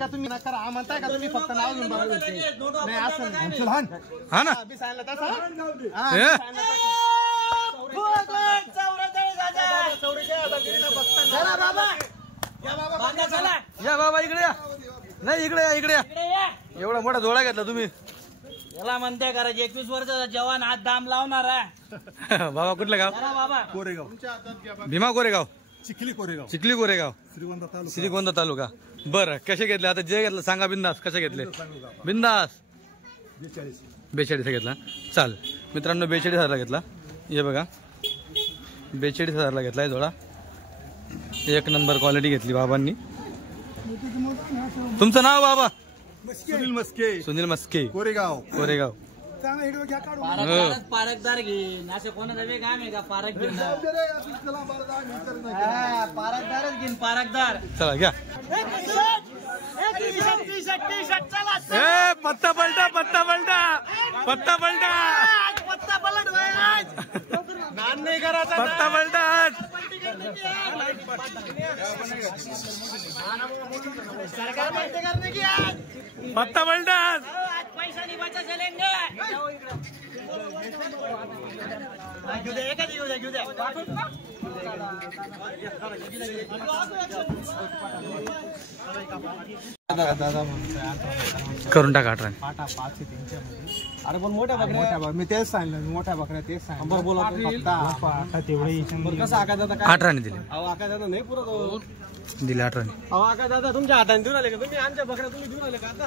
का तुम्ही नका म्हणताय का तुम्ही फक्त नाव घेऊन नाही असं हा ना या बाबा इकडे या नाही इकडे या इकडे या एवढा मोठा जोडा घेतला तुम्ही याला म्हणते करायचे 21 वर्षाचा जवान हात दाम लावणार आहे बाबा कुठलं गाव बाबा कोरेगाव भीमा कोरेगाव चिखली कोरेगाव चिखली कोरेगाव श्रीगोंदा तालुका बरं कसे घेतले आता जे घेतलं सांगा बिंदास कसे घेतले बिंदास 42 घेतला चाल मित्रांनो 42,000 घेतला हे बघा 42,000 घेतलाय जोडा एक नंबर क्वालिटी घेतली बाबांनी तुमचं नाव बाबा सुनील मस्के कोरेगाव पारकदार घेईन असं कोणाचा वेग काम आहे का पारक घेऊन पारकदारच घेईन पारकदार चला घ्या पत्ता पलटा पत्ता पलटा पत्ता पलटा पत्ता पलट नाही करायचा पत्ता पलटा सरकार बंद करने की आज पत्ता पलटा आज पैसा नहीं बचा चलेंगे करून टाका 18 पाटा 5 ते 3 अरे पण मोठ्या बकऱ्या मी तेच सांगितलं मोठ्या बकऱ्या तेच सांगितलं बोला तेवढे कसं आका दादा 18 ने दिले अहो आका दादा नाही पुरत दिले 18 ने अहो आका दादा तुमच्या हाताने देऊन आले का तुम्ही आमच्या बकऱ्या तुम्ही देऊन आले का आता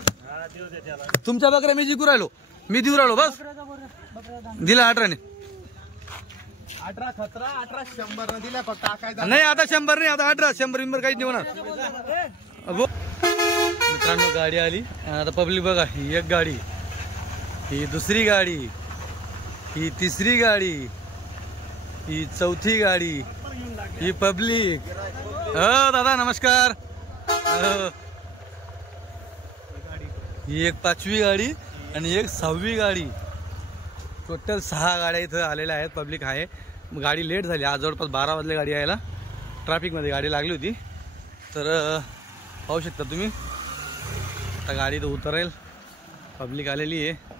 तुमच्या बकऱ्या मी जिंकू राहिलो मी देऊ राहिलो बस दिला 18 ने 18 खतरा 18 100 न दिल्या फक्त आका नाही आता 100 नाही आता 18 100 काहीच नाही होणार मित्रांनो गाडी आली आता पब्लिक बघा ही एक गाडी ही दुसरी गाडी ही तिसरी गाडी ही चौथी गाडी ही पब्लिक दादा नमस्कार ही एक 5वी गाडी आणि एक 6वी गाडी टोटल 6 गाड्या इथं आलेल्या आहेत पब्लिक आहे गाडी लेट झाली आज जवळपास 12 वाजले गाडी यायला ट्रॅफिकमध्ये गाडी लागली होती तर पाहू शकता तुम्ही आता गाडी तर उतरेल पब्लिक आलेली आहे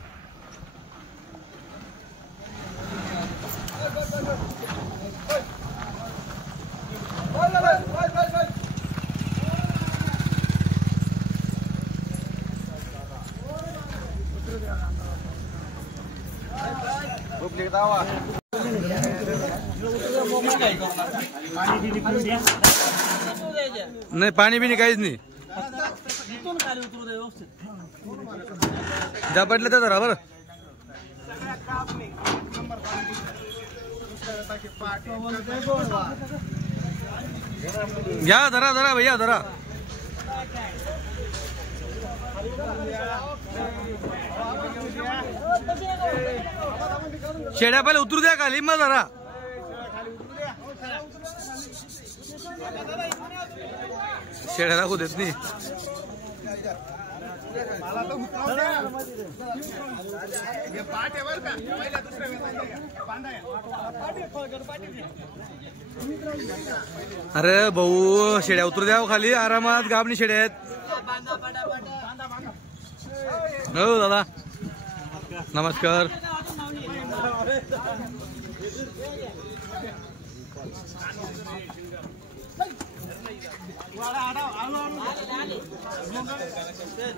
नाही पाणी बिनी काहीच नाही ज्या पडले तर जरा बरं घ्या धरा धरा भैया धरा शेड्या पहिले उतरू द्या खाली मग जरा शेड्या दाखवू देत नाही अरे भाऊ शेड्या उतरू द्या खाली आरामात गाबणी शेड्या आहेत हो दादा नमस्कार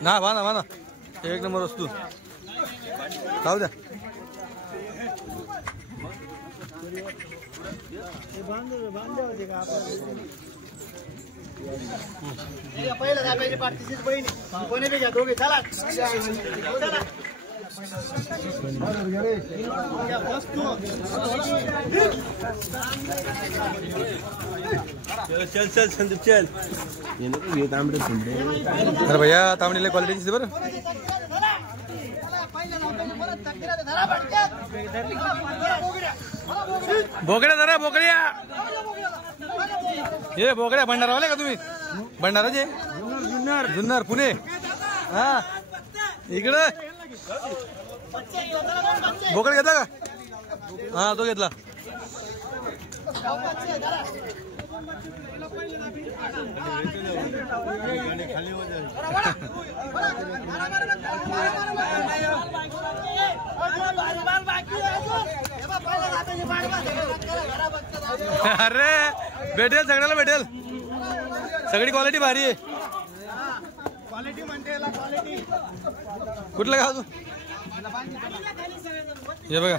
ना बांधा बांधा एक नंबर वस्तू जाऊ द्या पहिला पार्टीची बहिणी कोणी बी घ्या दोघे चला चल चल संदीप चल अरे भैया तांबडीला क्वालिटी बरं बोकड्या जरा बोकड्या हे बोकड्या भंडारावाले का तुम्ही भंडाराचे जुन्नर पुणे हा इकडे बोकड घेतला का हा तो घेतला अरे भेटेल, सगळ्याला भेटेल, सगळी क्वालिटी भारी आहे. क्वालिटी म्हणते याला, क्वालिटी. कुठलं गाव तू? हे बघा,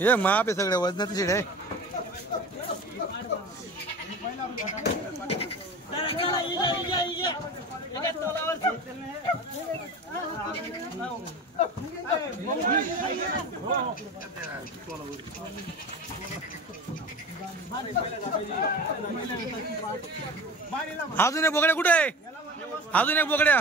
हे माप आहे सगळ्या वजनाचं शेड आहे. अजून एक बोकड्या कुठे आहे? अजून एक बोकड्या.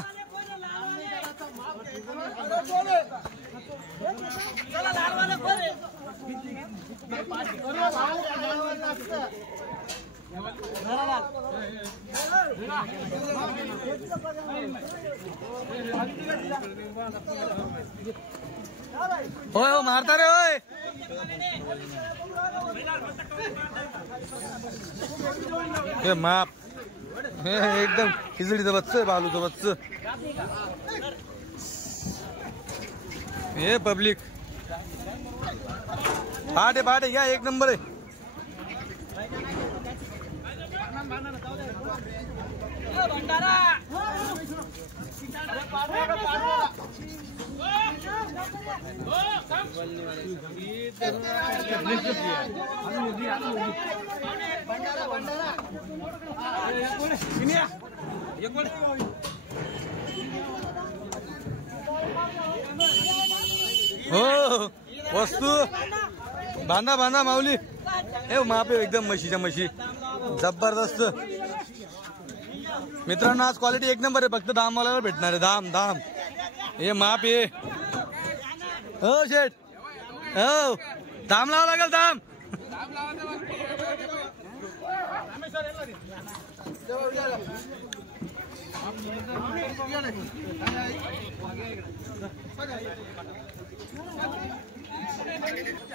होय हो, मारता रे होय. हे माप हे एकदम खिचडीचं बच्च आहे, बालूचं बच्च. हे पब्लिक पहाटे घ्या, एक नंबर आहे. हो वस्तू बांधा बांधा माऊली. हे माप आहे एकदम म्हशीच्या म्हशी, जबरदस्त. मित्रांनो आज क्वालिटी एक नंबर आहे, फक्त दामवाल्याला भेटणार आहे. दाम हे माप आहे. हो शेठ, हो दाम लावा लागेल, दाम.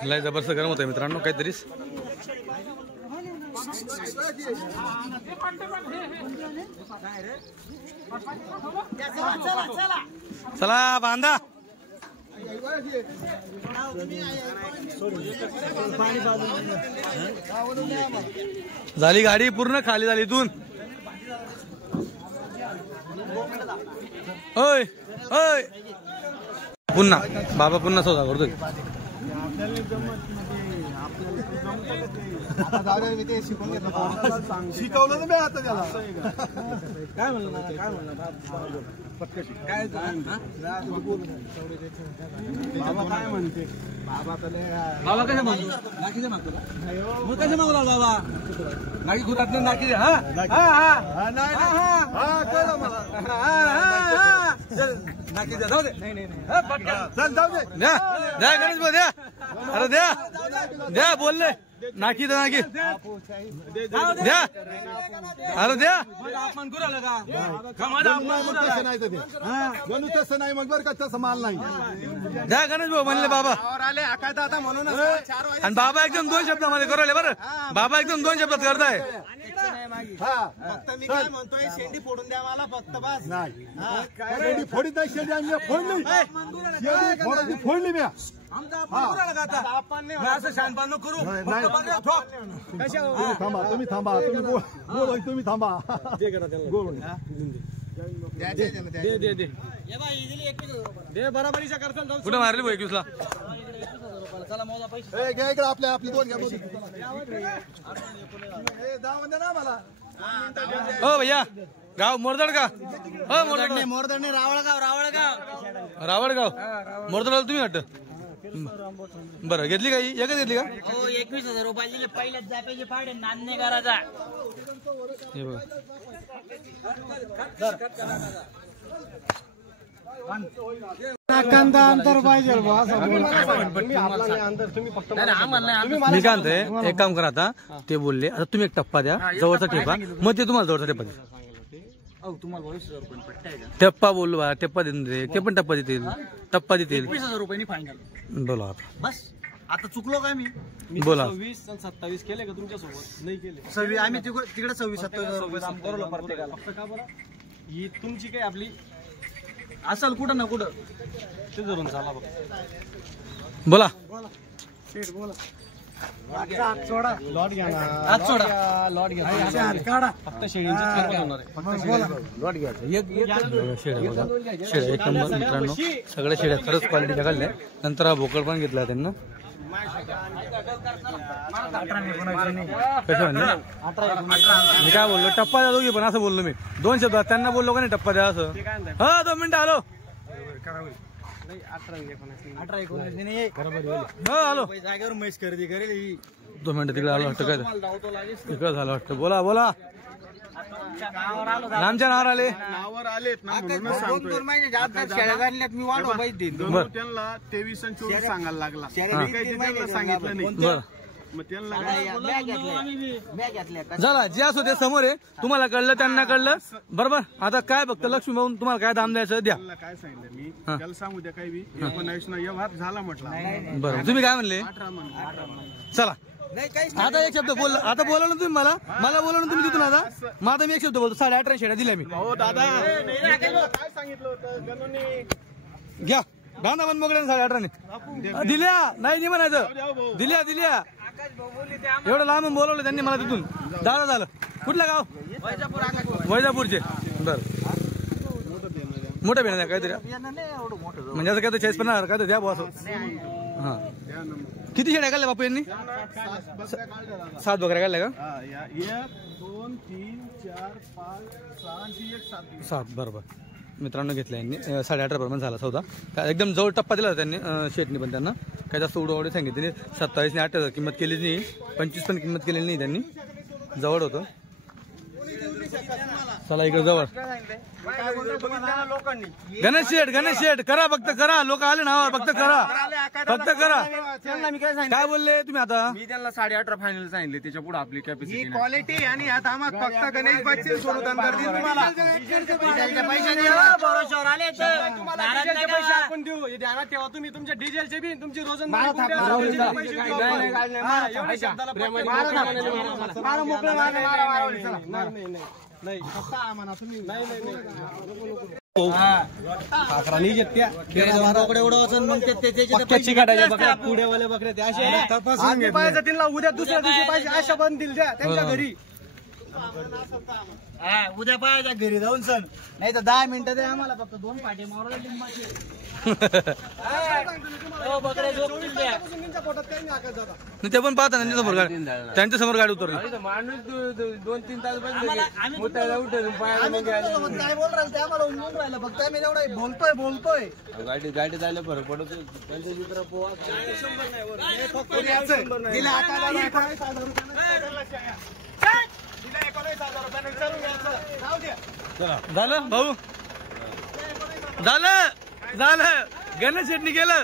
लय जबरदस्त गरम होत आहे मित्रांनो, काहीतरीच. चला बांधा. झाली गाडी पूर्ण खाली झाली इथून. होय होय, पुन्हा बाबा पुन्हा सौदा करतोय. शिकवलं ना मी आता त्याला. काय म्हणलं काय बाबा काय म्हणते? बाबा कशा मागतो? नाकीचे मागतो का? मग कशा मागला बाबा? नाकी घुरात नाकी. हा नाकी जाऊ दे. चल जाऊ दे. द्या गणेश भाऊ द्या. अरे द्या बोलले. नाकी द्या, नाकी द्या. अरे द्या. अपमान करू आला का? गणू तसं नाही मग बरं का, तसं माल नाही. द्या गणेश भाऊ म्हणले बाबा. आले आकाय दादा म्हणून. आणि बाबा एकदम 2 शब्दामध्ये करवले बरं. बाबा एकदम 2 शब्दात करताय. फक्त मी काय म्हणतोय, शेंडी फोडून द्या मला फक्त, बस. नाही शेंडी फोडीत नाही, शेंडी आम्ही फोडली. शेंडी फोडली मी. असं शानपान करू. थांबा तुम्ही थांबा. बराबरीच्या करता कुठं मारली भाऊ 21ला? आपल्या आपली दोन घ्या ना मला. हो भैया, गाव मोरदड का? हो मोरदड मोरदडणे रावळगाव. रावळगाव मोरदड तुम्ही वाटतं. बरं घेतली का? एकच घेतली का? हो 21,000 रुपये दिले. पहिल्याच जापेचे पाडे नांदणे करायचा. हे बघा अंतर पाहिजे. मी काय म्हणतोय, एक काम करा आता. ते बोलले आता तुम्ही एक टप्पा द्या, जवळचा टेपा, मग ते तुम्हाला जवळचा टेपा द्या. तुम्हाला 22,000 रुपये पट्टा आहे का? टप्पा बोलू बा, टप्पा देऊन दे. ते पण टप्पा देतील. 21,000 रुपयांनी फायनल. बोला आता. बस आता चुकलो काय मी बोला 26 आणि 27 केले का तुमच्या सोबत नाही केले 26 आम्ही तिकडे 26-27 रुपये दाम करलो प्रत्येकाला फक्त का बरं ही तुमची काय आपली असल कुठं ना कुठं ते धरून चाला बघ बोला शेठ बोला हात सोडा लॉट घ्या ना हात सोडा लॉट घ्या हात काढा फक्त शेळींची खरेदी होणार आहे लॉट घ्यायचं शेळ्या बघा शेळ्या एक नंबर मित्रांनो सगळ्या शेळ्या खरंच क्वालिटीच्या काढल्या नंतर हा बोकड पण घेतला त्यांना कसं म्हणलं मी काय बोललो टप्पा द्या दोघी पण असं बोललो मी 2 शब्दात त्यांना बोललो का नाही टप्पा द्या असं हा 2 मिनिटं आलो 18-19 हा आलो जागेवर म्हैस खरेदी करेल 2 मिनिटं तिकडे आलो वाटतं काय तिकडं झालं वाटतं बोला बोला आमच्या नावावर आले नावावर आलेत ना म्हणूनच सांगतोय 2 महिन्याच्या आत शेळ्या काढल्यात मी वाढव पाहिजे बरं त्यांना 23 आणि 24 सांगायला लागला शेळ्या मी काही त्यांना सांगितलं नाही बरं मग त्यांना बॅग घेतल्या झाला जे असो ते समोर आहे तुम्हाला कळलं त्यांना कळलं बरोबर आता काय फक्त लक्ष्मी भाऊन तुम्हाला काय दाम द्यायचं द्या त्यांना काय सांगितलं मी त्याला सांगू द्या काही बी 19 ना व्यवहार झाला म्हटलं बरं तुम्ही काय म्हणले 18 म्हणलं चला नाही काहीच आता एक शब्द बोल आता बोला ना तुम्ही मला बोला ना तुम्ही तिथून आता मग आता मी एक शब्द बोलतो 18.5 शेळ्या दिल्या मी हो दादा काय सांगितलं होतं गणूने घ्या बांधा बंद मोकड्याने 18.5 दिल्या नाही नाही म्हणायचं दिल्या एवढं लांब बोलवलं त्यांनी मला तिथून दादा झालं कुठलं गाव वैजापूरचे बरं मोठं भेट द्या काहीतरी म्हणजे असं काय तर 40-50 काय तर द्या बॉस हा किती शेड्या काढल्या बापू यांनी 7 बकऱ्या काढल्या का 1 2 3 4 5 6 7 बरोबर मित्रांनो घेतल्या यांनी 18.5 प्रमाण झाला सौदा एकदम जवळ टप्पा दिला होता त्यांनी शेटनी पण त्यांना काय जास्त उडवडी सांगितली 27 ने 8 किंमत केलीच नाही 25 पण किंमत केलेली नाही त्यांनी जवळ होतं चला इकडे जवळ गणेश शेठ करा फक्त करा लोक आले ना फक्त करा काय बोलले तुम्ही आता मी त्यांना 18.5 फायनल सांगितले त्याच्या पुढे आपली कॅपॅसिटी क्वालिटी आणि या दामात फक्त गणेश बच्चे सोडून करतील तुम्हाला भरोशावर आले पैसे आपण देऊ हे ध्यानात ठेवा तुम्ही तुमच्या डिझेलचे बी तुमची रोजंदारी नाही फक्त आम्हाला तुम्ही नाही पुढेवाले बकरे ते असे पाहिजे त्यांना उद्या दुसऱ्या दिवशी पाहिजे अशा पण दिल द्या त्यांच्या घरी उद्या पाहायच्या घरी जाऊन सण नाही तर 10 मिनिटं दे आम्हाला फक्त 2 पाटे मारले लिंबाचे ते पण पाहता त्यांच्या समोर गाडी उतरली माणूस 2-3 तास उठायला उठून काय बोल राहिले ते आम्हाला उमजून राहिलं फक्त आम्ही एवढं बोलतोय गाडी जायला फरक पडतो त्यांच्या चित्र झालं भाऊ झालं गणेश शेटणी केलं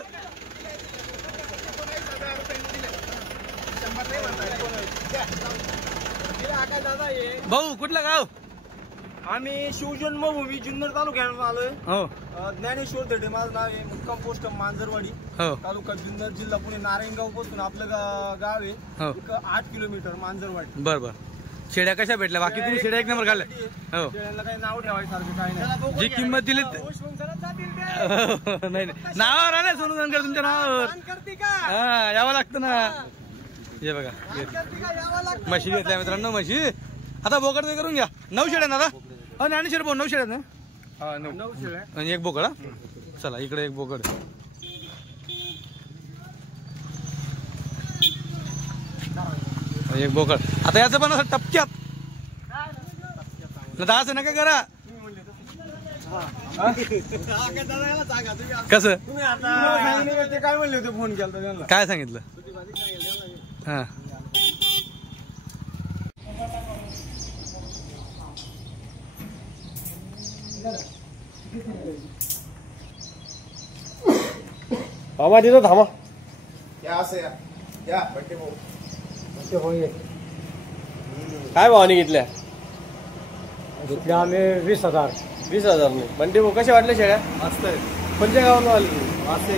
भाऊ कुठलं गाव आम्ही शिवजन्मभूमी जुन्नर तालुक्यात आलोय हो ज्ञानेश्वर दडे माझं नाव आहे मुक्काम पोस्ट मांजरवाडी हो तालुका जुन्नर जिल्हा पुणे नारायणगाव पासून आपलं गाव आहे हो 8 किलोमीटर मांजरवाडी बर शेड्या कशा भेटल्या बाकी तुम्ही शेड्या एक नंबर काढल्या हो त्यांना काही नाव ठेवायसारखं काही नाही जी किंमत दिली नाही नावावर आले सोनू जानकर तुमच्या नावावर हा यावं लागतं ना हे बघा म्हशी घेतल्या मित्रांनो म्हशी आता बोकड ते करून घ्या 9 शेड्या ना आता ज्ञानेश्वर भाऊ 9 शेड्या ना 9 शेळ्या आणि एक बोकड चला इकडे एक बोकड एक बोकड आता याचं पण असं टपक्यात असं नका करा कसं काय म्हणले होते फोन केला त्यांना काय सांगितलं हा थांबा तिथं थांबा या असं या बट्टे भाऊ काय भावाने घेतल्या घेतल्या आम्ही 20,000 20,000 बंटे भाऊ कशा वाटल्या शेळ्या मस्त आहे कोणत्या गावाला आले असे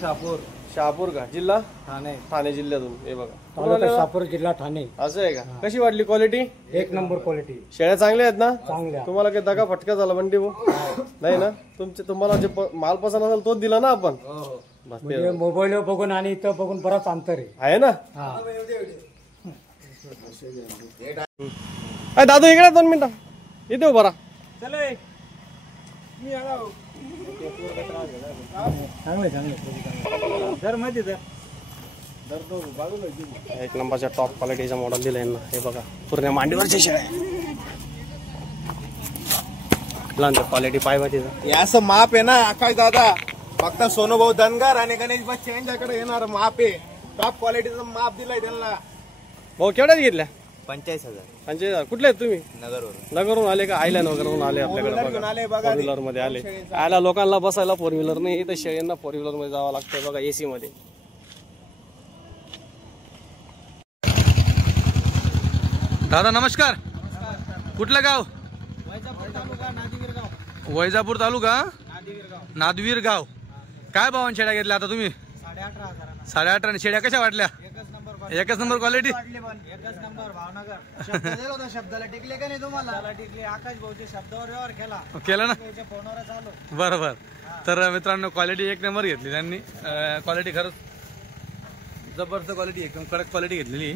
शापूर शहापूर का जिल्हा ठाणे ठाणे जिल्ह्यातून. हे बघा तालुका शहापूर जिल्हा ठाणे. असं आहे का? कशी वाटली क्वालिटी? एक नंबर क्वालिटी. शेळ्या चांगल्या आहेत ना? चांगल्या. तुम्हाला काही दगा फटका झाला बंडी नाही ना? तुम्हाला जे माल पसंत असेल तोच दिला ना आपण? बस ते म्हणजे मोबाईल बघून आणि इथं बघून बराच अंतर आहे ना. हा. दादू इकडे 2 मिनिटं इथे उभा राहा. एक नंबरच्या टॉप क्वालिटीचा मॉडेल दिला यांना. हे बघा पूर्ण मांडीवरच्या शेळ्या. क्वालिटी पाय माहिती असं माप आहे ना आकाश दादा. फक्त सोनूभाऊ धनगर आणि गणेश बच्चे यांच्याकडे येणार माप आहे. टॉप क्वालिटीचं माप दिलंय त्यांना. भाऊ केवढ्याच घेतल्या? 45,000. 45,000. कुठले आहेत तुम्ही? नगरवरून आले का? आयलँड वगैरे आले आपल्याकडे? फोर व्हीलर मध्ये आले. आयला लोकांना बसायला फोर व्हीलर नाही, इथं शेळ्यांना फोर व्हीलर मध्ये जावं लागतंय बघा एसी मध्ये. दादा नमस्कार. कुठलं गाव? वैजापूर तालुका नादवीर गाव. काय भावान शेळ्या घेतल्या आता तुम्ही? 18,500. शेळ्या कशा वाटल्या? एकच नंबर क्वालिटी. एकच नंबर. भावनगर शब्दाला टिकले का नाही तुम्हाला? टिकले. आकाश भाऊच्या शब्दावर व्यवहार केला ना? फोनवर चालू. बरोबर. तर मित्रांनो क्वालिटी एक नंबर घेतली त्यांनी. क्वालिटी खरंच जबरदस्त क्वालिटी, एकदम कडक क्वालिटी घेतलेली.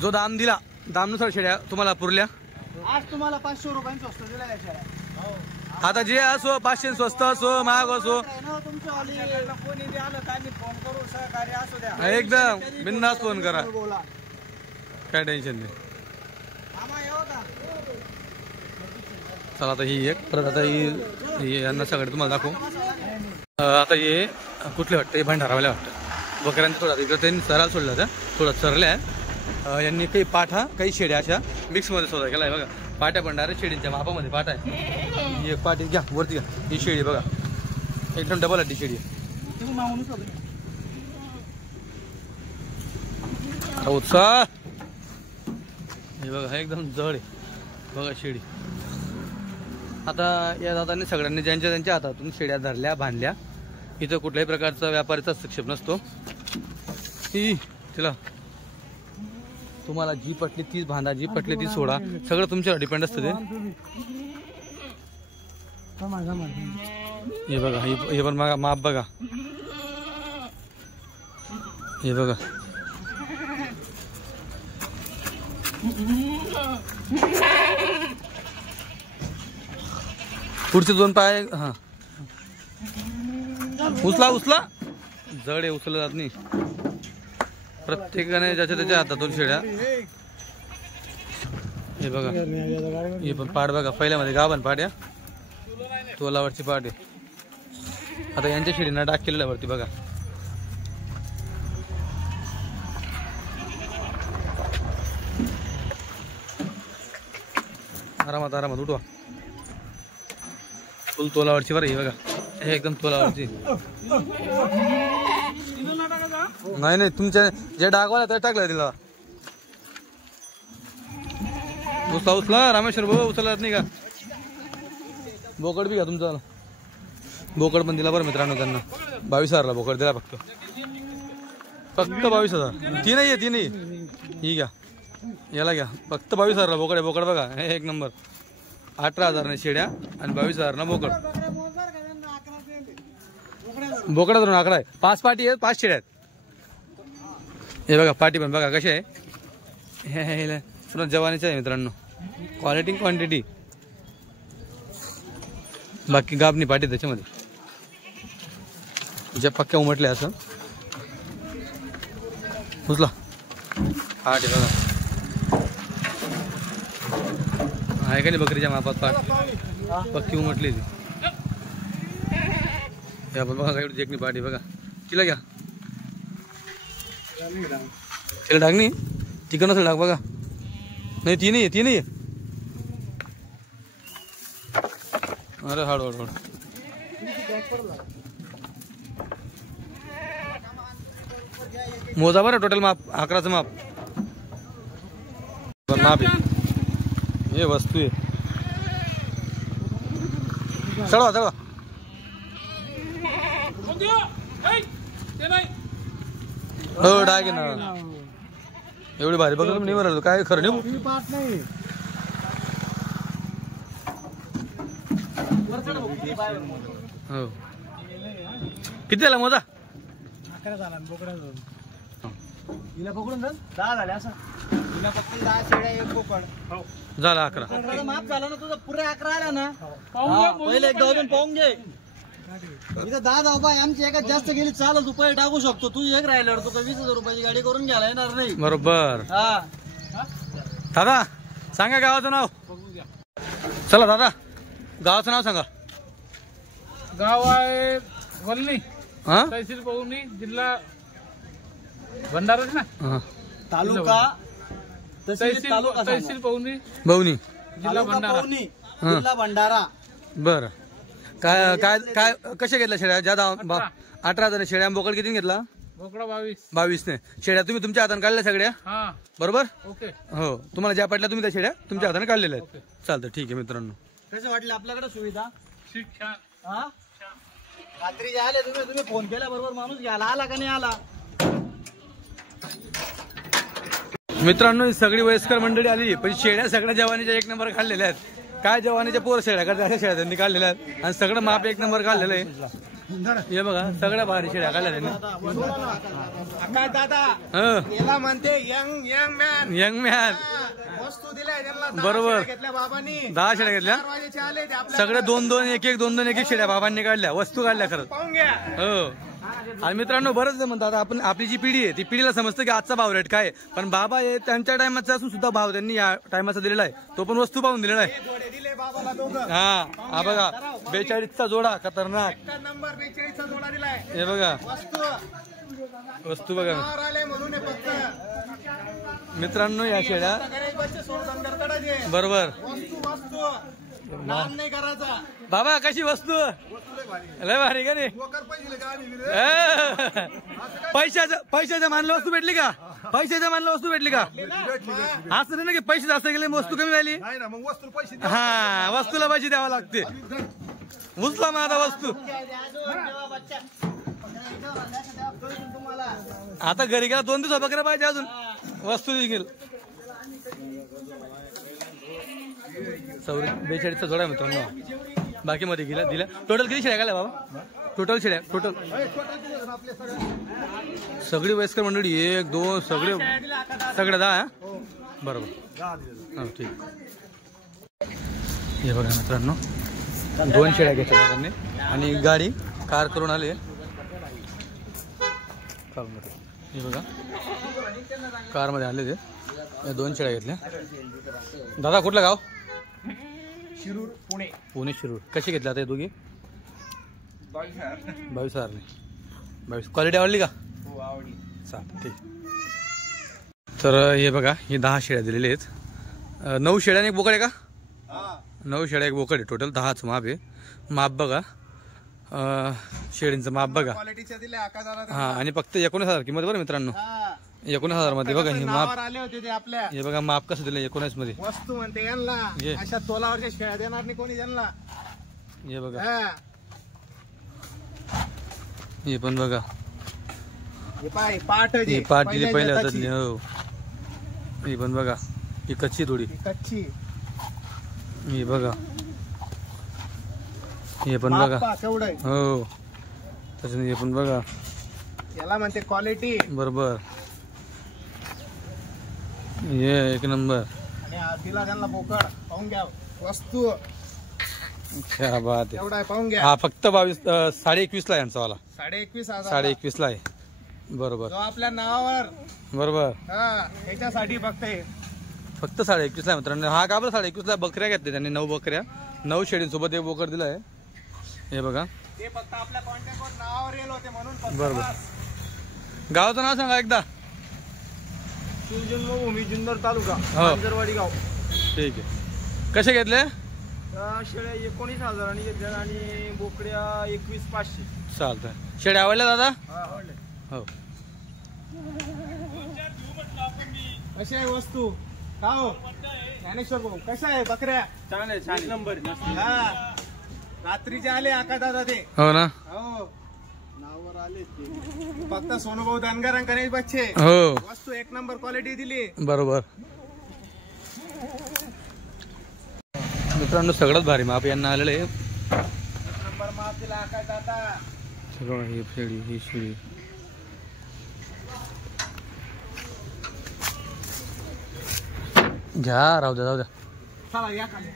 जो दाम दिला दामनुसार शेळ्या तुम्हाला पुरल्या. आज तुम्हाला 500 रुपयांची स्वस्त दिल्या शेळ्या. आता जे असो 500 स्वस्त असो महाग असो कोणी बी आलं तर आम्ही फोन करू. सहकार्य असू द्या. एकदम बिनधास्त फोन करा, काय टेन्शन नाही. चला आता ही एक परत आता ही यांना सगळं तुम्हाला दाखवू. आता हे कुठले वाटतं? हे भंडारावाले वाटतं. बकऱ्यांचं थोडा इकडे त्यांनी चरायला सोडलं होतं, थोडं चरल्या. यांनी काही पाठा काही शेड्या अशा मिक्समध्ये सोडा केला आहे बघा. पाट्या भंडारा शेडींच्या मापामध्ये पाठ आहे. एक पाटी घ्या वरती घ्या. ही शेळी बघा एकदम डबल हड्डी शेळी आहे. उत्साह हे बघा एकदम जड आहे बघा शेळी. आता या दादांनी सगळ्यांनी ज्यांच्या त्यांच्या हातातून शेळ्या धरल्या बांधल्या. इथं कुठल्याही प्रकारचा व्यापारीचा हस्तक्षेप नसतो. ही तिला तुम्हाला जी पटली तीच बांधा, जी पटली ती सोडा, सगळं तुमच्यावर डिपेंड असतं ते. हे बघा हे पण माप बघा. हे बघा पुढचे 2 पाय. हा उचला जड आहे, उचलला जात नाही. प्रत्येकाने ज्याच्या त्याच्या हातातून शेळ्या. हे बघा हे पण पाठ बघा. पहिल्यामध्ये गाभण पाठ या तोलावरची पाठ आहे. आता यांच्या शेळींना डाक केलेल्या वरती बघा. आरामात उठवा. फुल तोलावरची बरं ही बघा. हे एकदम तोलावरची. नाही तुमच्या जे डागवाला तर टाकलं तिला. उचला रामेश्वर भाऊ उचलत नाही का? बोकड बी घ्या तुमचा. बोकड पण दिला बरं मित्रांनो त्यांना. 22,000ला बोकड दिला फक्त 22,000. ती नाही ही घ्या, याला घ्या. फक्त 22,000ला बोकड आहे. बोकड बघा हे एक नंबर. 18,000 शेड्या आणि 22,000 बोकड. बोकडा धरून आकडा आहे. 5 पाटी आहेत, 5 शेड्या आहेत. हे बघा पाटी पण बघा कशी आहे. हे पुन्हा जवानीचं आहे मित्रांनो. Quality quantity. बाकी गाबनी पाटी त्याच्यामध्ये ज्या पक्क्या उमटल्या असं. उचला पाटी बघा. आहे का नाही बकरीच्या मापात पाट पक्की उमटली ती. बघा काय देखणी पाटी बघा. तिला घ्या. तिला डाग नाही तिकडं नसेल डाग बघा. नाही ती नाही. अरे हळू मोजा बरं. टोटल माप 11चं माप आहे. हे वस्तू आहे. चढवा हो डाग ना एवढी भारी बघा तुम्ही नाही काय खरं नाही पाहत नाही हो किती झाला मोजा 11 झाला बोकडा हिला पकडून जा 10 झाले असं हिला फक्त 10 शेळ्या एक बोकड झाला 11 बोकडाचा माप झाला ना तुझा पुरे 11 आला ना पहिले एकदा अजून पाहून घे इथं 10 धावबाय आमची एका जास्त गेली चालत रुपये टाकू शकतो तू एक राहिल्यावर तुका 20,000 रुपयाची गाडी करून घ्यायला येणार नाही बरोबर हा दादा सांगा गावाचं नाव चला दादा गावाचं नाव सांगा गाव आहे वल्ली हा तहसील पवनी जिल्हा भंडारा ना हा. तालुका तहसील पवनी भाऊनी जिल्हा भंडारा पवनी जिल्हा भंडारा बर काय काय काय कशा घेतल्या शेळ्या ज्या 18,000 शेळ्या बोकड किती घेतला बोकडा 22 22 ने शेळ्या तुम्ही तुमच्या हाताने काढल्या सगळ्या हा बरोबर ओके हो तुम्हाला ज्या पडल्या तुम्ही त्या शेळ्या तुमच्या हाताने काढलेल्या आहेत चालतं ठीक आहे मित्रांनो कसं वाटलं आपल्याकडे सुविधा ठीक छान हा रात्री आले तुम्ही फोन केल्या बरोबर माणूस घ्यायला आला का नाही आला मित्रांनो ही सगळी वयस्कर मंडळी आली पण शेळ्या सगळ्या जवानीच्या एक नंबर काढलेल्या आहेत काय जवानीच्या पोर शेळ्या करतात अशा शेळ्या त्यांनी काढलेल्या आहेत आणि सगळं माप एक नंबर काढलेलं आहे हे बघा सगळ्या भारी शेळ्या काढल्या त्यांनी काय दादा हो याला म्हणते young young man young man वस्तू दिल्या त्यांना 10 बरोबर. शेळ्या घेतल्या बाबांनी 10 शेळ्या घेतल्या 4 वाजेचे आले ते आपल्या सगळे 2-2 1-1 2-2 1-1 शेळ्या बाबांनी काढल्या वस्तू काढल्या खरंच पाहून घ्या हो आणि मित्रांनो बरंच म्हणतात आपण आपली जी पिढी आहे ती पिढीला समजतं की आजचा भाव रेट काय आहे. पण बाबा हे त्यांच्या टायमाचा असून सुद्धा भाव त्यांनी या टायमाचा दिलेला आहे तो पण वस्तू पाहून दिलेला आहे थोडे दिले बाबाला दोघं हा बघा 42चा जोडा खतरनाक एका नंबर 42 चा जोडा दिलाय हे बघा वस्तू बघा नावावर आले म्हणून हे फक्त मित्रांनो या शेळ्या गरीब बच्चे सोडून दरकडाचे बरोबर वस्तू नाम नाही करायचा बाबा कशी वस्तू लय भारी का नाही पैशाच्या मानलं वस्तू भेटली का पैशाच्या मानलं वस्तू भेटली का असं नाही ना की पैसे जास्त गेले वस्तू कमी झाली नाही ना मग वस्तू पैसे हा वस्तूला पैसे द्यावा लागते उचला माझा वस्तू आता घरी गेला 2 दिवस बकऱ्या पाहिजे अजून वस्तू गेल 42चा जोडा मित्रांनो बाकी मध्ये गेला दिला टोटल किती शेळ्या काढल्या बाबा टोटल शेळ्या टोटल सगळी वयस्कर मंडळी 1 2 सगळे 10 बरोबर हो ठीक हे बघा मित्रांनो 2 शेळ्या घेतल्या त्यांनी आणि गाडी कार करून आले हे बघा कार मध्ये आले ते 2 शेळ्या घेतल्या दादा कुठलं गाव शिरूर पुणे शिरूर कशी घेतल्या आता हे दोघी 22,000 22 क्वालिटी आवडली का हो आवडली चालेल ठीक तर हे बघा ही 10 शेळ्या दिलेल्या आहेत 9 शेळ्या आणि 1 बोकड आहे का 9 शेळ्या 1 बोकड आहे टोटल 10च माप आहे माप बघा शेळींचं माप बघा क्वालिटीच्या दिल्या 11,000 हा आणि फक्त 19,000 किंमत बरं मित्रांनो 19,000 मध्ये बघा हे माप आले होते ते आपल्या हे बघा माप कसं दिलं 19 मध्ये वस्तू म्हणते यांना ये. अशा तोलावरच्या शेळ्या देणार नाही कोणी त्यांना हे बघा हा. हे पण बघा हे पाय पाठ ही पाट दिली पहिल्या हातातली हो ही पण बघा ही कच्ची थोडी कच्ची ही बघा हे पण बघा माप केवढं आहे. हो त्याच्याने हे पण बघा याला म्हणते क्वालिटी बरोबर ये 1 नंबर आणि तिला त्यांना बोकड पाहून घ्या वस्तू क्या बात आहे एवढा आहे पाहून घ्या हा फक्त 21.5 ला यांचा वाला 21,500 21.5 ला आहे बरोबर जो आपल्या नावावर बरोबर हा त्याच्यासाठी फक्त हे. फक्त 21.5 ला मित्रांनो हा का बरं 21.5 ला बकऱ्या घेतल्या त्यांनी 9 बकऱ्या 9 शेळींसोबत 1 बोकड दिलाय हे बघा ते फक्त आपल्या कॉन्टॅक्टवर नावावर येलो होते म्हणून फक्त बरोबर. बस. गावाचं नाव सांगा एकदा जन्मभूमी जुन्नर तालुका हो मांजरवाडी गाव ठीक आहे कसे घेतले शेळ्या 19,000 घेतल्या आणि बोकड्या 21,500 चालतंय शेळ्या आवडल्या दादा हो कशी आहे वस्तू का हो ज्ञानेश्वर भाऊ कशा आहे बकऱ्या चांगले छान नंबर हा रात्रीचे आले आका दादा ते हो ना हो नावावर आले ते फक्त सोनूभाऊ धनगर आणि गणेश बच्चे हो वस्तू एक नंबर क्वालिटी दिली. बरोबर. मित्रांनो सगळ्यात भारी माप यांना आलेलं आहे. नंबर माप दिला आकाश दादा. सगळं ही फेडी ही शिडी घ्या. राहू द्या जाऊ द्या. चला या खाली.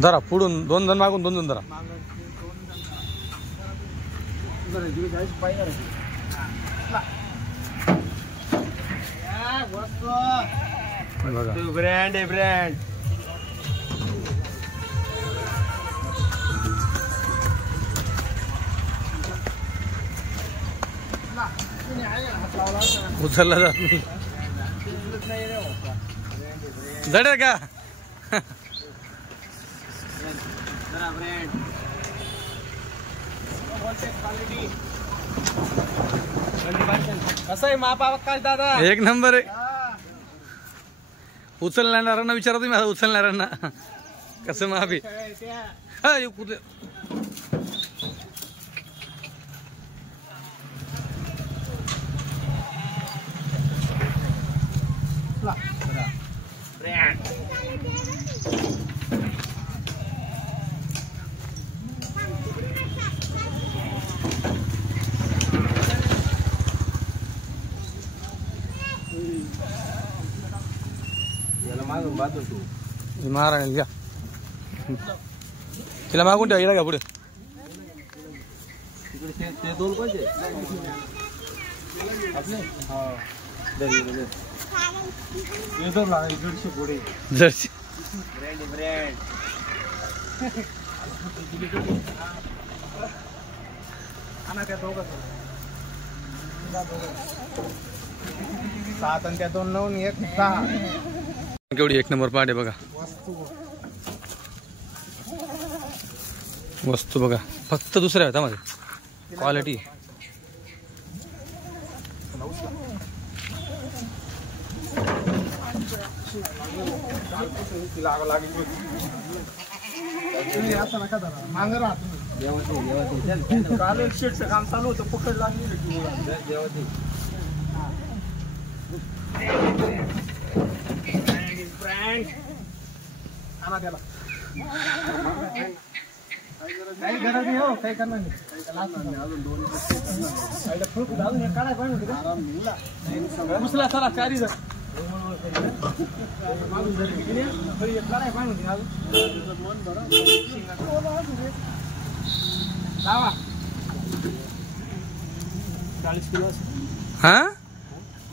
जरा पुढून 2 जण मागून 2 जण जरा. बघा ब्रँड आहे ब्रँड. उचलला जात नाही. जड आहे का? कसं आहे माप आकाश दादा? एक नंबर आहे. उचलणाऱ्यांना विचारा तुम्ही. आता उचलणाऱ्यांना कसं माप आहे. हा येऊ कुठे महाराणी घ्या. तिला मागून ठेवा. का पुढे जर्सी ब्रँड 7 आणि त्या 2 9 1 6. केवढी एक नंबर पाट आहे बघा. वस्तू बघा फक्त दुसऱ्या होता मध्ये क्वालिटी. काम चालू होतं पकड लागली. काही गरज नाही हो. काही करणार नाही. दुसरा चला 4 जण हा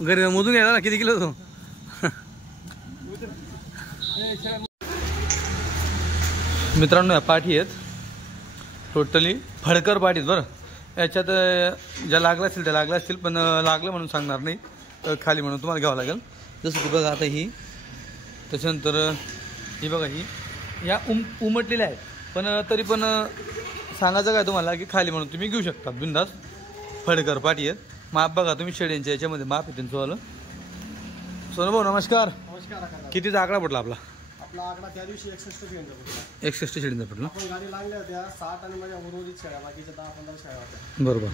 घरी मोजून घ्यायला ना किती किलो तो. मित्रांनो या पाठी आहेत टोटली फडकर पाठी आहेत बरं. याच्यात ज्या लागल्या असतील त्या लागल्या असतील पण लागलं म्हणून सांगणार नाही. खाली म्हणून तुम्हाला घ्यावं लागेल. जसं की बघा आता ही त्याच्यानंतर ही बघा ही या उमटलेल्या आहेत पण तरी पण सांगायचं काय तुम्हाला की खाली म्हणून तुम्ही घेऊ शकता बिंदास. फडकर पाठी आहेत. माप बघा तुम्ही शेड्यांच्या याच्यामध्ये माप आहे त्यांचं वालं. सोनूभाऊ नमस्कार. नमस्कार. कितीचा आकडा पडला आपला? आपला आकडा त्या दिवशी 61 शेळ्यांचा पडला. 61 शेळींचा पडला. आपण गाडी लागल्या होत्या 60 आणि माझ्या उर्वरित शेळ्या बाकीच्या 10-15 शेळ्या होत्या. बरोबर.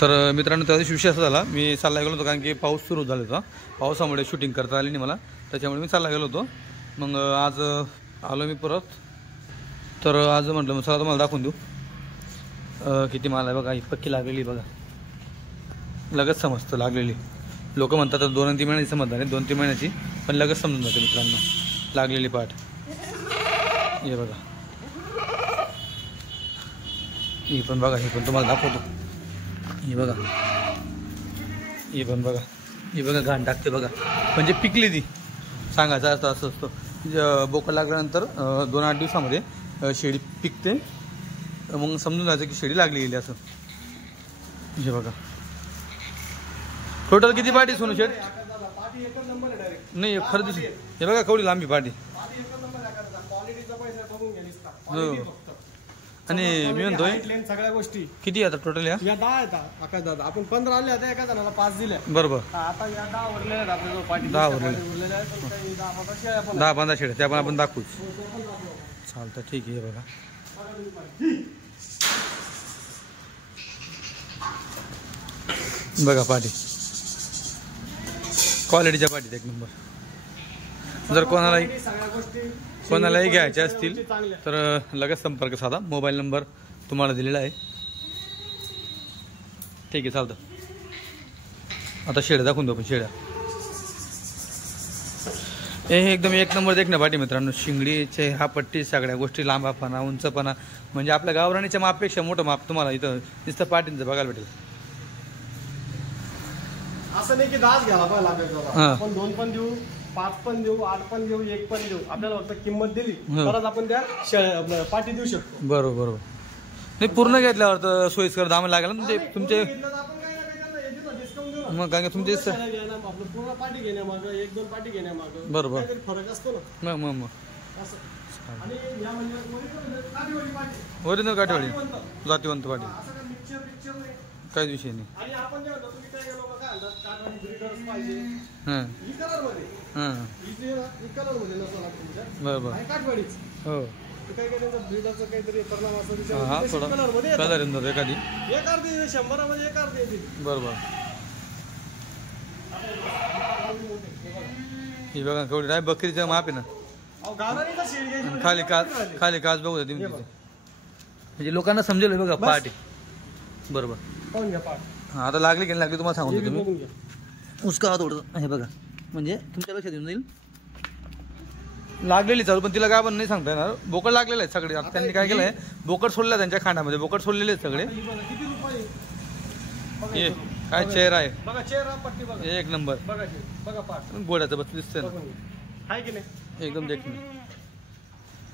तर मित्रांनो त्या दिवशी विषय असा झाला मी चालला गेलो होतो कारण की पाऊस सुरू झाला होता. पावसामुळे शूटिंग करता आली नाही मला त्याच्यामुळे मी चालला गेलो होतो. मग आज आलो मी परत. तर आज म्हटलं मग चला तुम्हाला दाखवून देऊ किती माल आहे बघा. ही पक्की लागलेली बघा. लगेच समजतं लागलेली. लोक म्हणतात 2-3 महिन्याची समजणार नाही 2-3 महिन्याची पण लगेच समजून जाते मित्रांनो लागलेली पाठ. हे बघा ही पण बघा. ही पण तुम्हाला दाखवतो. ही बघा ही पण बघा. ही बघा घाण टाकते बघा. म्हणजे पिकली ती सांगायचं असं असं असतं. बोकड लागल्यानंतर 2-8 दिवसामध्ये शेळी पिकते. मग समजून जायचं की शेळी लागली गेली असं. हे बघा टोटल किती पाठी सोनू शेट? नाही खरं दिसली. हे बघा केवढी लांबी पाठी. हो. आणि मी म्हणतोय सगळ्या गोष्टी किती आता टोटल या 10 आहेत आकाश दादा. आपण 15 आले होते एका जणाला 5 दिल्या. बरोबर. आता या 10 उरलेल्या आहेत आपल्या जवळ पाठी. 10 उरलेल्या. उरलेल्या आहेत. काही 10-15 शेळ्या पण 10-15 शेळ्या त्या पण आपण दाखवूच. चालतं ठीक आहे. बघा बघा पाटी, क्वालिटीच्या पाटीत एक नंबर. जर कोणालाही घ्यायचे असतील तर लगेच संपर्क साधा. मोबाईल नंबर तुम्हाला दिलेला आहे. ठीक आहे, चालतं. आता शेड्या दाखवून देऊ आपण. शेड्या हे एकदम एक नंबर देख ना पाटी मित्रांनो. शिंगडीचे हा पट्टी सगळ्या गोष्टी, लांबापणा, उंचपणा, म्हणजे आपल्या गावराणीच्या मापपेक्षा मोठं माप तुम्हाला इथं नुसतं पाटींचं बघायला भेटेल. असं नाही की 10 घ्यायला पाहिजे लागेल. आपण 2 पण देऊ, 5 पण देऊ, 8 पण देऊ, 1 पण देऊ. आपल्याला फक्त किंमत दिली तरच आपण त्या पाटी देऊ शकतो. बरोबर बरोबर. नाही पूर्ण घेतल्यावर तर सोयीस्कर दाम लागेल ना ते तुमचे. मग काय तुमचे पूर्ण पाटी घेण्यामागं 1-2 पाटी घेण्यामागं बरोबर फरक असतो ना. मग असं. आणि या म्हणजे ओरिजिनल काठेवाडी जातीवंत पाटी, असं काय मिक्सचर नाही, काही विषय नाही. आणि आपण जे म्हणतो तुम्ही काय लोक काय म्हणतात काठवाडी ब्रीडर्स पाहिजे हां ही कलर मध्ये, हां ही कलर मध्ये नसतो लागतो तुमच्या बरोबर. आणि काठवाडीच हो काही काही त्यांचा ब्रीडरचा काहीतरी परिणाम असतो. हा थोडा कलर मध्ये कलर येणार एखादी. एक अर्धी 100 मध्ये एक अर्धी येते. बरोबर. ही बघा केवढी नाही बकरीचं माप आहे ना. गावरानीचा शेड घ्यायची खाली काच बघू द्या तुम्ही तिथे, म्हणजे लोकांना समजेल. हे बघा पाट आहे. बरोबर. पाहून घ्या पाट. हा आता लागली की नाही लागली तुम्हाला सांगू तुम्ही. बघून घ्या. उसका थोडं हे बघा, म्हणजे तुमच्या लक्षात येऊन जाईल. लागलेली चालू, पण तिला काय पण नाही सांगता येणार. बोकड लागलेले आहेत सगळे. आता त्यांनी काय केलंय, बोकड सोडलं त्यांच्या खांडामध्ये, बोकड सोडलेले आहेत सगळे. किती रुपये ये काय चेहरा आहे, बघा, चेहरा पट्टी बघा, एक नंबर. बघा बघा पाट गोड्याचं बस दिसतंय ना, आहे की नाही. एकदम देखील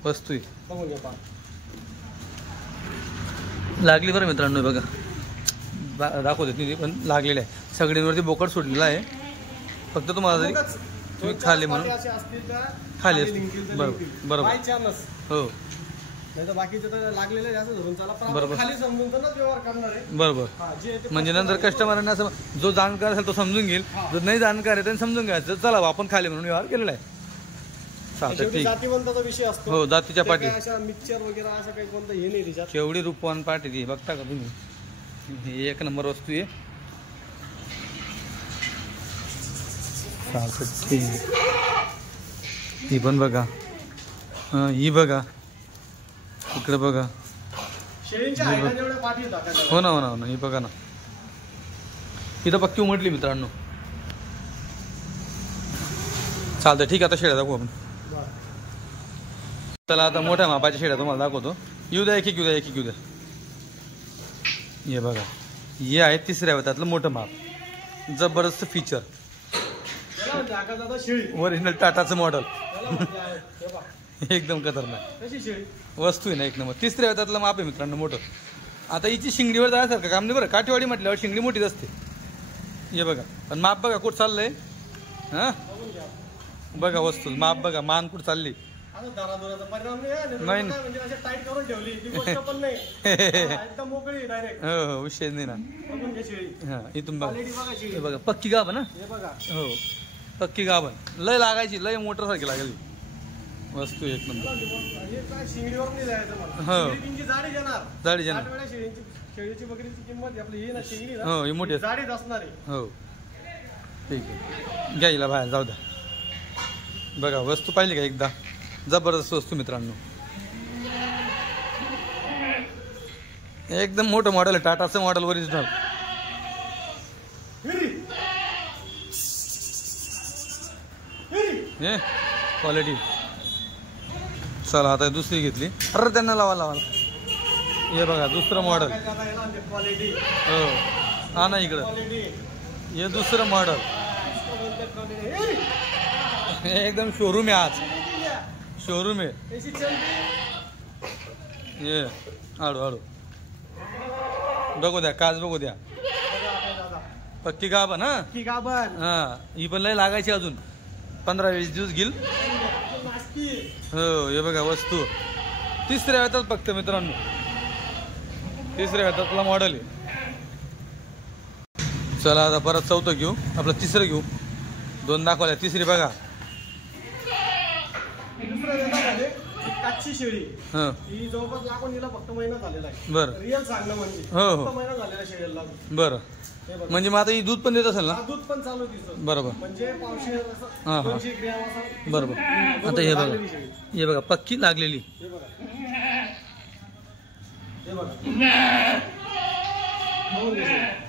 वस्तू आहे. बघून घ्या पाट. लागली बरं मित्रांनो. बघा दाखवते ती, पण लागलेलं आहे सगळ्यांवरती. बोकड सोडलेला आहे. फक्त तुम्हाला जरी तुम्ही खाली म्हणून खाली असते. बरोबर बाय चान्स हो. नाही तर बाकीचं तर लागलेलं आहे, असं धरून चला. पण बरोबर. आपण खाली समजून तर व्यवहार करणार आहे. बरोबर. हा, जे ते म्हणजे नंतर कस्टमरांना असं, जो जाणकार असेल तो समजून घेईल, जो नाही जाणकार आहे त्यांनी समजून घ्यायचं. चला आपण खाली म्हणून व्यवहार केलेला आहे. चालतं शेवटी ठीक. जातीवंताचा विषय असतो. हो जातीच्या ते पाठी. काय अशा मिक्सचर वगैरे असं काही कोणतं हे नाही त्याच्यात. केवढी रूपवान पाठी ती बघता का तुम्ही. ही एक नंबर वस्तू आहे. चालतं ठीक. ही पण बघा, ही बघा, इकडे बघा. शेळींच्या हायला जेवढ्या पाठी टाकायच्या. हो ना हो ना हो ना. ही बघा ना, इथं पक्की उमटली मित्रांनो. चालतं ठीक. आता शेळ्या दाखवू आपण. चला आता मोठ्या मापाच्या शेळ्या तुम्हाला दाखवतो. येऊ द्या, एक एक येऊ द्या, एक एक येऊ द्या. हे बघा, हे आहे 3ऱ्या त्यातलं मोठं माप. जबरदस्त फीचर, त्याला म्हणते आकाशाचा शेळी. ओरिजिनल टाटाचं मॉडेल. त्याला म्हणते आहे, हे बघा. एकदम खतरनाक कशी शेळी. वस्तू आहे ना, एक नंबर. 3ऱ्या त्यातलं माप आहे मित्रांनो मोठं. आता हिची शिंगडीवर जायसारखं काम नाही बरं. काठीवाडी म्हटल्यावर शिंगडी मोठीच असते. हे बघा, पण माप बघा कुठं चाललंय. हां बघा वस्तू माप बघा, मान कुठं चालली. आता दारादुराचा परिणाम नाही आहे. नाही. म्हणजे अशी टाईट करून ठेवली ती गोष्ट पण नाही. एकदम मोकळी डायरेक्ट. हो हो विषय नाही ना. बघून घ्या शेळी. हां इथून बघा. क्वालिटी बघा शेळी. हे बघा पक्की गाभ ना. हे बघा. हो पक्की गाभण. लय लागायची, लय मोटरसारखी लागेल वस्तू. एक नंबर. हे काय शिंगडीवर नाही जायचं मला. हो. शिंगडी तुमची जाडी घेणार. जाडी जण. 8 वेळा शेळीची बकरीची किंमत आपली ही ना शिंगडी ना. हो ही मोठी आहे. जाडीच असणार आहे. हो ठीक आहे. घ्या हिला बाहेर जाऊ द्या. बघा वस्तू पाहिली का एकदा. जबरदस्त वस्तू मित्रांनो. एकदम मोठं मॉडेल आहे. टाटाचं मॉडेल ओरिजिनल. हे क्वालिटी. चला आता दुसरी घेतली. अरे त्यांना लावा लावा. हे बघा दुसरं मॉडेल. क्वालिटी. हो हा ना इकडं. क्वालिटी. हे दुसरं मॉडेल. एकदम शोरूम आहे आज. शोरूम आहे. त्याची चलती. ये हळू हळू बघू द्या, काच बघू द्या. पक्की गाभण हा. की गाभण. हा ही पण लय लागायची अजून. 15-20 दिवस घेईल. हो हे बघा वस्तू. 3ऱ्या हातात फक्त मित्रांनो. 3ऱ्या हातातला मॉडेल आहे. चला आता परत 4थं घेऊ. आपलं 3रं घेऊ. 2 दाखवल्या. 3री बघा. काचची शेळी हा ही जवळपास लागून हिला फक्त महिना झालेला आहे. बरं रिअल सांगणं म्हणजे हो, हो. फक्त महिना झालेला शेळीला लागून. बरं हे बघा. म्हणजे मग आता ही दूध पण देत असेल ना? हा, दूध पण चालू तिचं. बरोबर म्हणजे पावशे हा, हा. 200 ग्रॅम असं. बरोबर. आता हे बघा लागलेली शेळी. हे बघा पक्की लागलेली. हे बघा. हे बघा. बघून घ्या शेळी.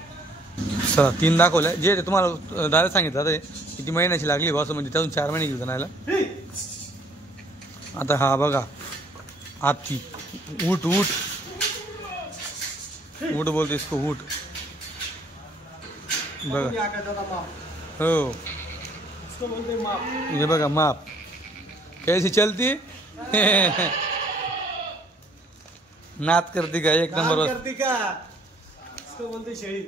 चला 3 दाखवल्या जे तुम्हाला दादा सांगितलं आता किती महिन्याची लागली बस म्हणजे त्यातून 4 महिने घेऊन जायला. आता हा बघा आपची ऊट ऊट ऊट बोलते इसको ऊट बघा. हे आकाशाचा माप. हो इसको बोलते माप. ये बघा माप कैसी चलती नात करते का एक काम नंबर. करते का? इसको बोलते शेळी.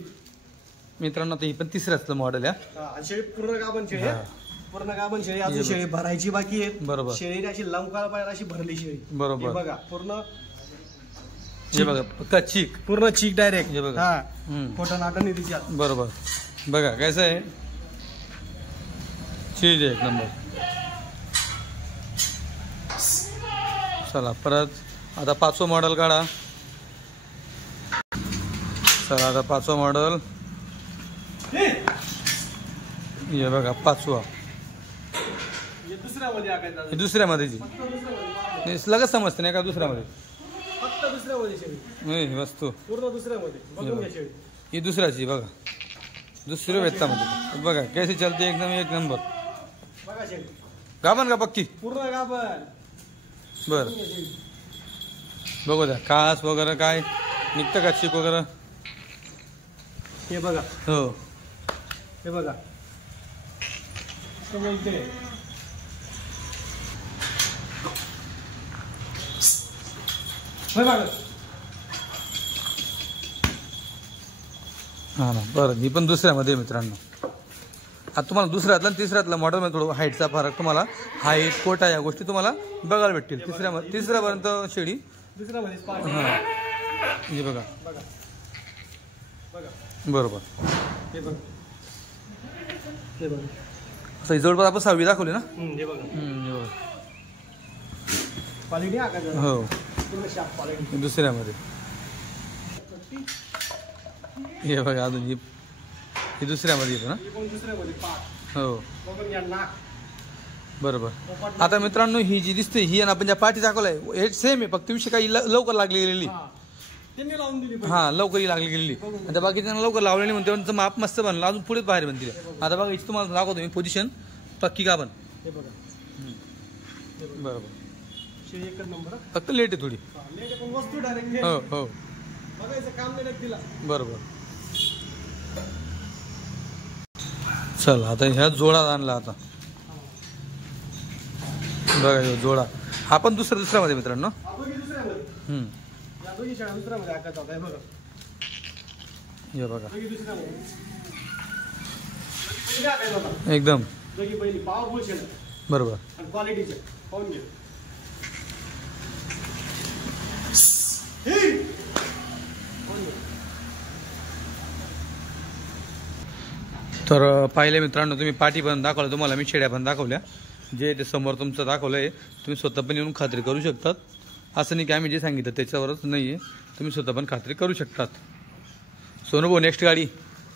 मित्रांनो ही पण तिसऱ्याच मॉडेल आहे. हा, आणि शेळी पूर्ण गाभण शेळी आहे. पूर्ण गाभण शेळी अजून शेळी भरायची बाकी आहे. बरोबर. शेळी अशी लंकाळ पाहिजे अशी भरली शेळी. बरोबर. हे बघा पूर्ण हे बघा कच्चीक पूर्ण चीक डायरेक्ट. हे बघा. हा हम्म. खोटं नाटं नाही तिच्यात. बरोबर बघा कैसा आहे चीज आहे एक नंबर. चला परत आता 5वं मॉडेल काढा. चला आता 5वं मॉडेल हे बघा 5वा हे दुसऱ्यामध्ये आकायचा. हे दुसऱ्यामध्येची फक्त दुसऱ्यामध्ये. हे लगेच समजते नाही का दुसऱ्यामध्ये फक्त दुसऱ्यामध्ये शेळी. नाही, ही वस्तू पूर्ण दुसऱ्यामध्ये. बघून घ्या शेळी. ही दुसऱ्याची बघा दुसऱ्या वेतामध्ये बघा कैसे चलते एकदम एक नंबर. बघा शेळी गाभण का पक्की पूर्ण गाभण. बर बघू द्या कास वगैरे काय निघतं का चिक वगैरे. हे बघा. हो हे बघा. इसको बोलते हे बघा. हा ना बरं ही पण दुसऱ्यामध्ये आहे मित्रांनो. आता तुम्हाला दुसऱ्यातला आणि तिसऱ्यातला मॉडेलमध्ये थोडं हाईटचा फरक तुम्हाला हाईट कोटा या गोष्टी तुम्हाला बघायला भेटतील. तिसऱ्यापर्यंत शेळी दुसऱ्यामध्ये स्पार्क. हां हे बघा बघा. बघा. बरोबर. हे बघा. हे बघा. असं जवळपास आपण 6वी दाखवली ना. हे बघा. हे बघा. क्वालिटी आकायचा. हो पूर्ण शार्प क्वालिटी. दुसऱ्यामध्ये हे बघा अजून ही दुसऱ्यामध्ये येतो ना. हे पण दुसऱ्यामध्ये पाक. हो बघून घ्या नाक. बरोबर. आता मित्रांनो ही जी दिसते ही आणि आपण ज्या पाठी दाखवलाय हे सेम आहे फक्त विषय काही लवकर लागली गेलेली. हा. त्यांनी लावून दिली पाहिजे. हा लवकर लागली गेलेली. आता बाकीच्यांना लवकर लावलेली म्हणते त्यांचं माप मस्त बनलं अजून पुढे बाहेर बनतील. आता बघा इथे तुम्हाला दाखवतो मी पोझिशन पक्की का बन. हे बघा. बरोबर शेळी एकच नंबर. हा. फक्त लेट आहे थोडी. लेट पण वस्तू डायरेक्ट. हो हो बघायचं काम नाही लागत तिला. बरोबर. चल आता ह्या जोडा आणला आता बघा ह्यो जोडा हा पण दुसऱ्यामध्ये मित्रांनो. आपण दुसऱ्यामध्ये. या दोघी शेळ्या दुसऱ्यामध्ये आकायचा होता. हे बघा. हे बघा दोघी दुसऱ्यामध्ये. पहिली आकायचा होता. एकदम दोघी पहिली पॉवरफुल शेळ्या बरोबर. आणि क्वालिटीचे पाहून घे. तर पाहिले मित्रांनो तुम्ही पाठी पण दाखवलं तुम्हाला मी शेड्या पण दाखवल्या जे ते समोर तुमचं दाखवलं आहे तुम्ही स्वतः पण येऊन खात्री करू शकतात. असं नाही की आम्ही जे सांगितलं त्याच्यावरच नाही आहे तुम्ही स्वतः पण खात्री करू शकतात. सोनू भाऊ नेक्स्ट गाडी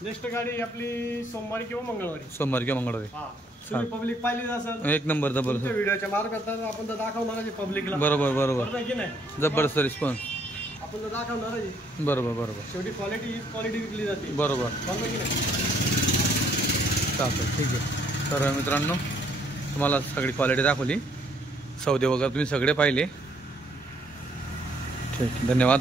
नेक्स्ट गाडी आपली सोमवारी किंवा मंगळवारी. सोमवार किंवा मंगळवारी. हा तुम्ही पब्लिक पाहिली असेल एक नंबर जबरदस्त. व्हिडिओच्या मार्फत आपण तर दाखवणार आहे पब्लिकला. बरोबर बरोबर बरोबर की नाही. जबरदस्त रिस्पॉन्स. आपण तर दाखवणार आहे. बरोबर बरोबर शेवटी क्वालिटी विकली जाते. बरोबर बरोबर की नाही. चालतं ठीक आहे. तर मित्रांनो तुम्हाला सगळी क्वालिटी दाखवली सौदे वगैरे तुम्ही सगळे पाहिले. ठीक आहे धन्यवाद.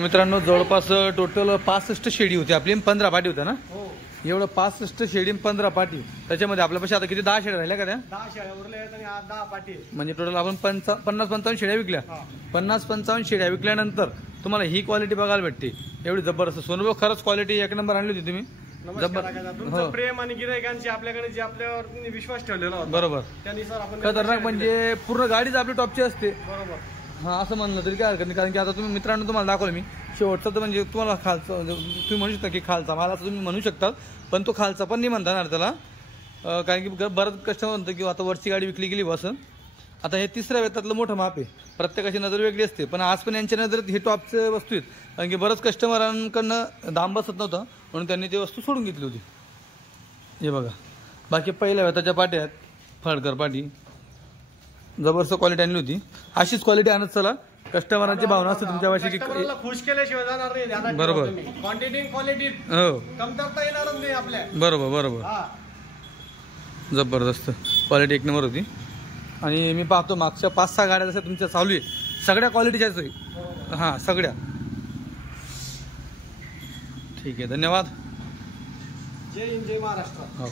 मित्रांनो जवळपास टोटल 65 शेडी होती आपली 15 पाटी होत्या ना. हो. एवढं 65 शेडी 15 पाटी त्याच्यामध्ये आपल्यापाशी आता किती 10 शेड्या राहिल्या का त्या 10 शेळ्या उरल्या आहेत आणि 10 पाटी आहेत. म्हणजे टोटल आपण 50-55 शेड्या विकल्या. हा. 50-55 शेड्या विकल्यानंतर तुम्हाला ही क्वालिटी बघायला भेटते एवढी जबरदस्त. सोनूभाऊ खरंच क्वालिटी एक नंबर आणली होती तुम्ही. नमस्कार काका. तुमचं प्रेम आणि गिरायकांची आपल्याकडे जे आपल्यावर विश्वास ठेवलेला होता बरोबर त्यानुसार आपण खतरनाक म्हणजे पूर्ण गाडीच आपली टॉपची असते. बरोबर. हा असं म्हणलं तरी काय हरकत नाही कारण की आता तुम्ही मित्रांनो तुम्हाला दाखवलं मी शेवटचं तर म्हणजे तुम्हाला खालचा तुम्ही म्हणू शकता की खालचा मला असं तुम्ही म्हणू शकतात पण तो खालचा पण नाही म्हणता येणार त्याला कारण की बरंच कस्टमर म्हणतं की आता वरची गाडी विकली गेली बस आता हे तिसऱ्या वेतातलं मोठं माप आहे, प्रत्येकाची नजर वेगळी असते, पण आज पण यांच्या नजरेत हे टॉपचे वस्तू आहेत, कारण की बरंच कस्टमरांकडनं दाम बसत नव्हतं म्हणून त्यांनी ती वस्तू सोडून घेतली होती. हे बघा, बाकी पहिल्या वेताच्या पाट्या आहेत, फडकर पाटी, जबरदस्त क्वालिटी आणली होती. अशीच क्वालिटी आणत चला, कस्टमरांची भावना असते तुमच्यापाशी की कस्टमरला खुश केल्याशिवाय जाणार नाही. ध्यानात ठेवा बरोबर. तुम्ही. क्वांटिटी क्वालिटी हो कमतरता येणारच नाही आपल्या. बरोबर बरोबर, हा. जबरदस्त क्वालिटी एक नंबर होती. आणि मी पाहतो मागच्या 5-6 गाड्या जसं तुमच्या चालू आहे, सगळ्या क्वालिटीच्याच आहे. हां सगळ्या. ठीक आहे, धन्यवाद. जय हिंद, जय महाराष्ट्र. हो.